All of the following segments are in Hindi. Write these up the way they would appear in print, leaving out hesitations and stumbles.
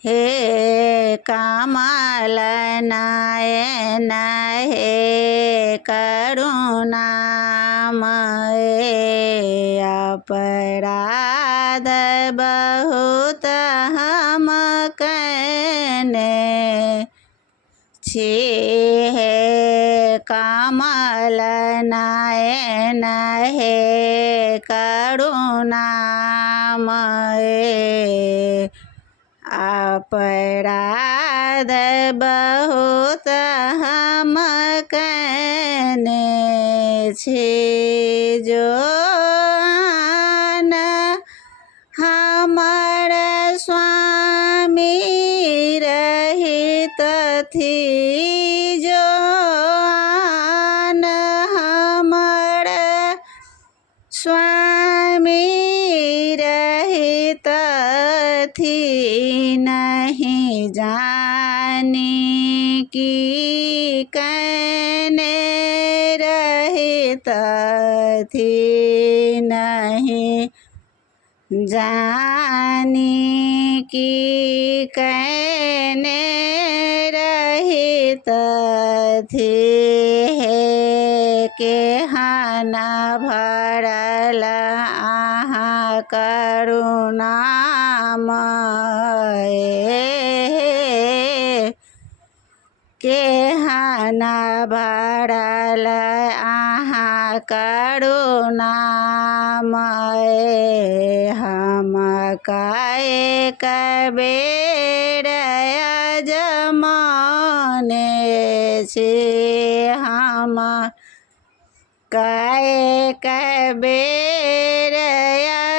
हे कमल नयन हे करुणामय अपराध बहुत हम कने छी। हे कमल नयन हे करुणामय अपराध बहुत हम कने छी। जो हमर स्वामी रहित थी, जो हमर स्वामी रहित थी, नहीं जानी कि कने रहित थी, नहीं जानी कि कने रहित थी। हे केहन भरल अहाँ करुणामय, केहन भरल अहाँ करुणामय हम एक बेर अजमाने छी, हम एक बेर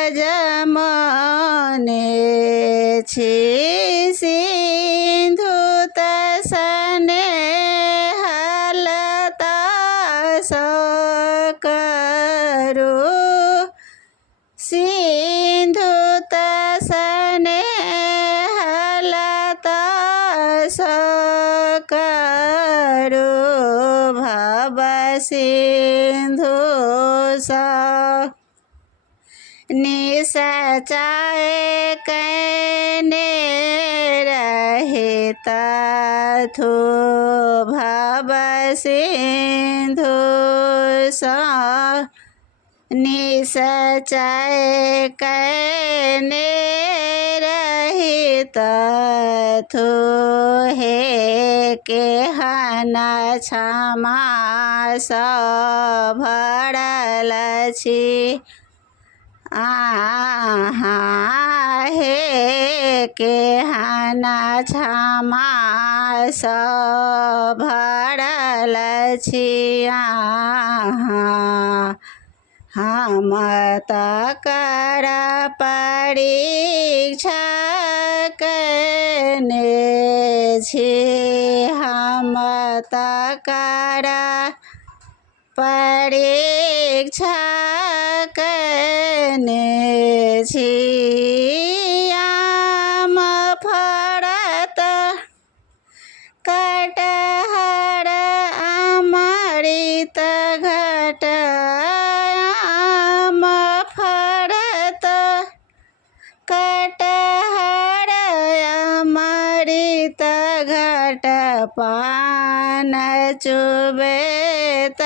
अजमाने छी। सिंधु तसने हलता सकरू, सिंधु तसने हलता सकरू, भव सिंधु सा निसचाय कने रहित थो, भव सिंधु सा निसचाय कने रहित थो। हे केहन क्षमा सँ भरल छी अहाँ, हे केहन क्षमा सँ भरल छी अहाँ। हम तकर परीक्षा कने छी, हम तकर परीक्षा कने छी। आम फरत कटहर अमृत घट, आम फरत कटहर अमृत घट, पान चुबे त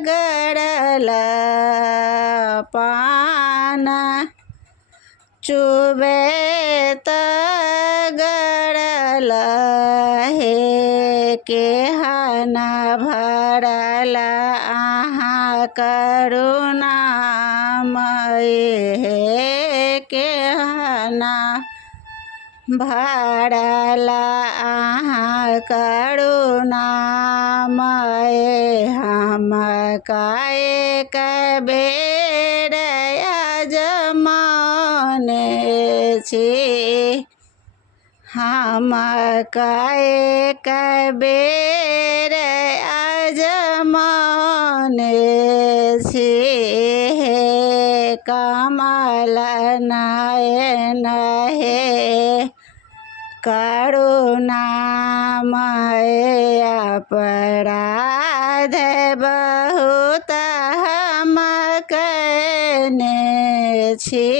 गड़ल, पान चुबे त गड़ल। हे केहन भरल अहाँ करुणामय, हे केहन भरल अहाँ करुणामय हम एक बेर अजमाने छी, हम एक बेर अजमाने छी। हे कमल नयन हे करुणामय अपराध बहुत हम कने छी।